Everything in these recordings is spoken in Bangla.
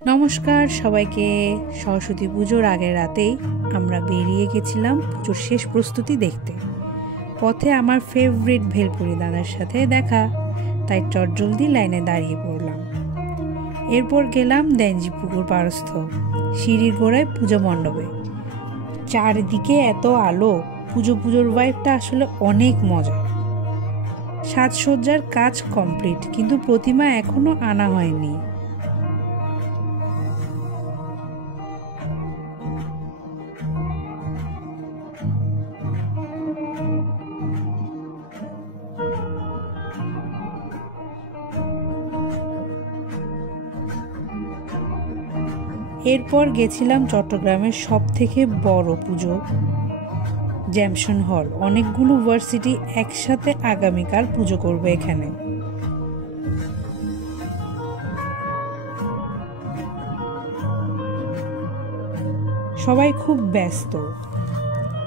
নমস্কার সবাইকে। সরস্বতী পুজোর আগের রাতেই আমরা বেরিয়ে গেছিলাম পুজোর শেষ প্রস্তুতি দেখতে। পথে আমার ফেভারিট ভেলপুরি দাদার সাথে দেখা, তাই চটজলদি লাইনে দাঁড়িয়ে পড়লাম। এরপর গেলাম দেঞ্জি পুকুর পাড়স্থ সিঁড়ির গোড়ায় পুজো মণ্ডপে। চারিদিকে এত আলো, পুজোর ভাইবটা আসলে অনেক মজা। সাজসজ্জার কাজ কমপ্লিট, কিন্তু প্রতিমা এখনো আনা হয়নি। এরপর গেছিলাম চট্টগ্রামের সবথেকে বড় পুজো জ্যামশন হল। অনেকগুলো ভার্সিটি একসাথে আগামীকাল পুজো করবে এখানে। সবাই খুব ব্যস্ত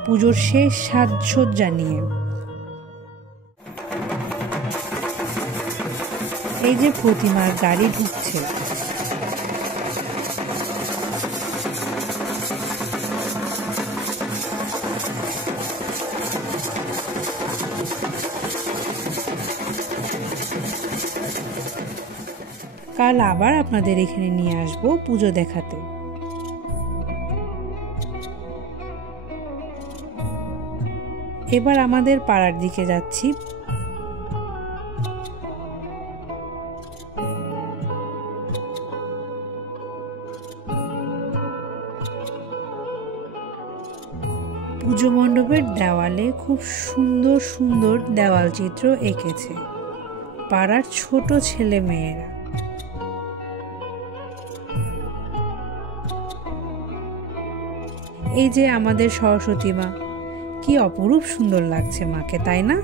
পুজোর শেষ সাজসজ্জা নিয়ে। এই যে প্রতিমার গাড়ি ঢুকছে। কাল আবার আপনাদের এখানে নিয়ে আসবো পুজো দেখাতে। এবার আমাদের পাড়ার দিকে যাচ্ছি। পুজো মণ্ডপের দেওয়ালে খুব সুন্দর সুন্দর দেওয়াল চিত্র এঁকেছে পাড়ার ছোট ছেলে মেয়েরা। এই যে আমাদের সরস্বতী মা, কি অপরূপ সুন্দর লাগছে মাকে, তাই না?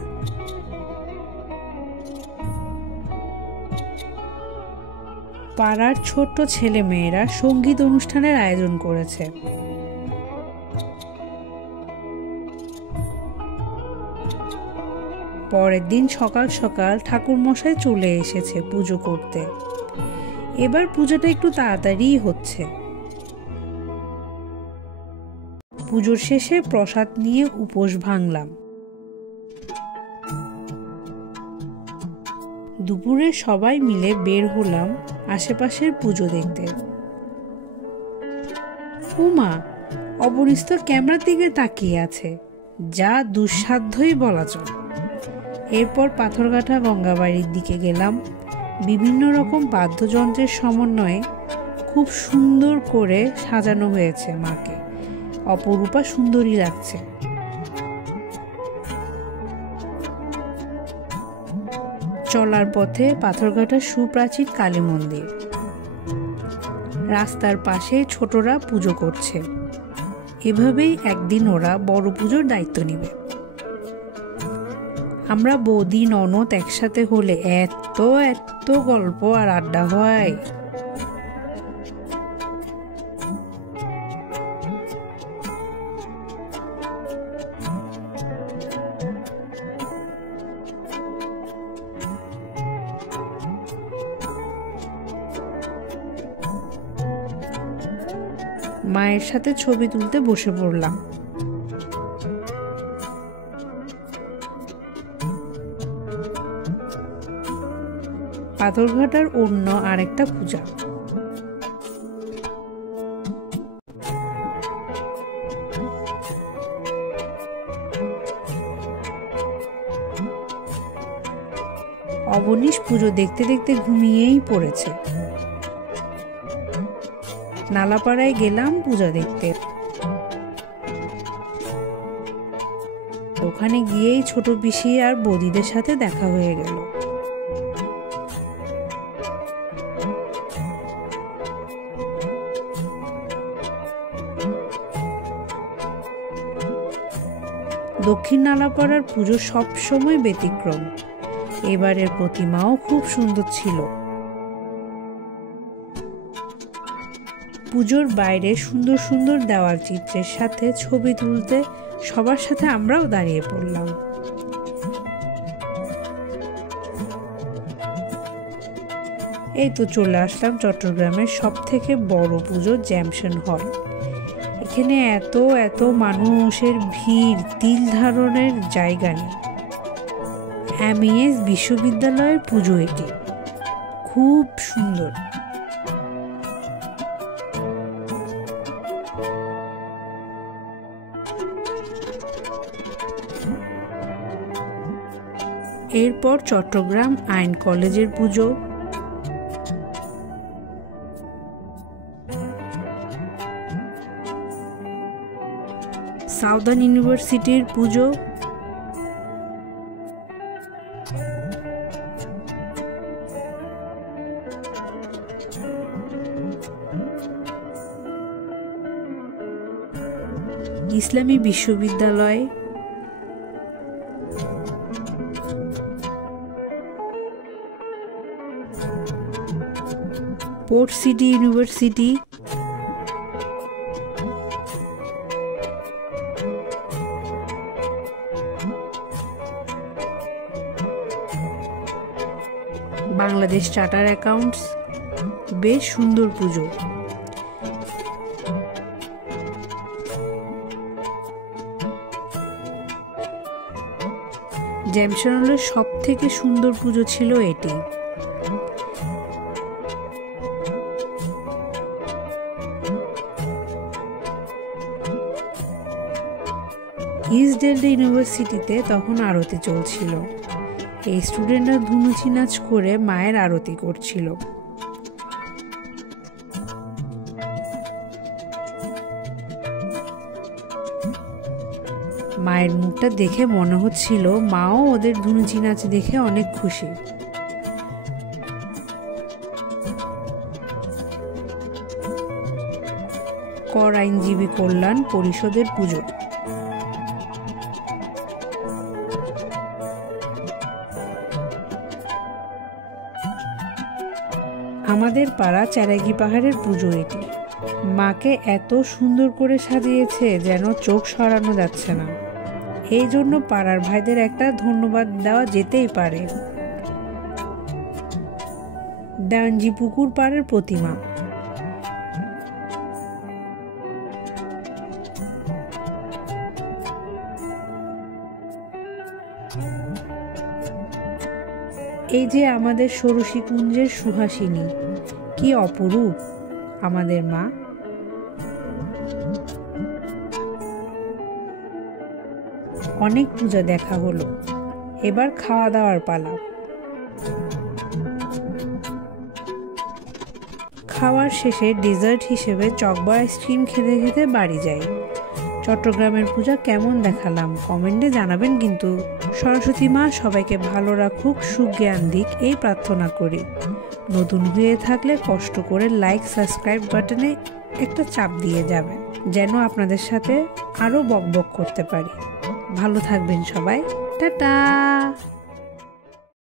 পাড়ার ছোট্ট ছেলে মেয়েরা সঙ্গীত অনুষ্ঠানের আয়োজন করেছে। পরের দিন সকাল সকাল ঠাকুর মশাই চলে এসেছে পুজো করতে। এবার পুজোটা একটু তাড়াতাড়ি হচ্ছে। পুজোর শেষে প্রসাদ নিয়ে উপোস ভাঙলাম। দুপুরে সবাই মিলে বের হলাম আশেপাশের পুজো দেখতে। উমা, অপরিস্থ ক্যামেরার দিকে তাকিয়ে আছে, যা দুঃসাধ্যই বলা চলে। এরপর পাথরঘাটা গঙ্গাবাড়ির দিকে গেলাম। বিভিন্ন রকম বাদ্যযন্ত্রের সমন্বয়ে খুব সুন্দর করে সাজানো হয়েছে মাকে, অপরূপা সুন্দরী লাগছে। চলার পথে পাথরঘাটার সুপ্রাচীন কালী মন্দির। রাস্তার পাশে ছোটরা পুজো করছে। এভাবেই একদিন ওরা বড় পুজোর দায়িত্ব নেবে। আমরা বৌদি ননদ একসাথে হলে এত এত গল্প আর আড্ডা হয়। মায়ের সাথে ছবি তুলতে বসে পড়লাম। পাথরঘাটার অন্য আরেকটা পূজা। অবনীশ পুজো দেখতে দেখতে ঘুমিয়েই পড়েছে। নালাপাড়ায় গেলাম পূজা দেখতে। ওখানে গিয়েই ছোট পিসি আর বৌদিদের সাথে দেখা হয়ে গেল। দক্ষিণ নালাপাড়ার পুজো সবসময় ব্যতিক্রম। এবারের প্রতিমাও খুব সুন্দর ছিল। পুজোর বাইরে সুন্দর সুন্দর দেওয়াল চিত্রের সাথে ছবি তুলতে সবার সাথে আমরাও দাঁড়িয়ে পড়লাম। এই তো চলে আসলাম চট্টগ্রামের সবথেকে বড় পুজো জ্যামশন হল। এখানে এত এত মানুষের ভিড়, তিল ধারণের জায়গা নেই। এমইএস বিশ্ববিদ্যালয়ের পুজো এটি, খুব সুন্দর। এরপর চট্টগ্রাম আইন কলেজের পুজো, সাউদার্ন ইউনিভার্সিটির পুজো, ইসলামী বিশ্ববিদ্যালয়, port city university, Bangladesh charter accounts. বেশ সুন্দর পুজো। জ্যামশন হলের সব থেকে সুন্দর পুজো ছিল এটি। ইস্ট ডেল্টা ইউনিভার্সিটিতে তখন আরতি চলছিল। এই স্টুডেন্টরা ধুনুচি নাচ করে মায়ের আরতি করছিল। মায়ের মুখটা দেখে মনে হচ্ছিল মাও ওদের ধুনুচি নাচ দেখে অনেক খুশি। কর আইনজীবী কল্যাণ পরিষদের পুজো। আমাদের পাড়া চেরাগি পাহাড়ের পুজো এটি। মাকে এত সুন্দর করে সাজিয়েছে যেন চোখ সরানো যাচ্ছে না। এই জন্য পাড়ার ভাইদের একটা ধন্যবাদ দেওয়া যেতেই পারে। ডানজি পুকুর পাড়ের প্রতিমা, এই যে আমাদের ষোড়শীকুঞ্জের সুহাসিনী, কি অপরূপ আমাদের মা। অনেক পূজা দেখা হলো, এবার খাওয়া দাওয়ার পালা। খাওয়ার শেষে ডেজার্ট হিসেবে চকবা আইসক্রিম খেতে খেতে বাড়ি যাই। চট্টগ্রামের পূজা কেমন দেখালাম কমেন্টে জানাবেন কিন্তু। সরস্বতী মা সবাইকে ভালো রাখুক, সুজ্ঞান দিক, এই প্রার্থনা করি। নতুন হয়ে থাকলে কষ্ট করে লাইক সাবস্ক্রাইব বাটনে একটা চাপ দিয়ে যাবেন, যেন আপনাদের সাথে আরও বকবক করতে পারি। ভালো থাকবেন সবাই, টাটা।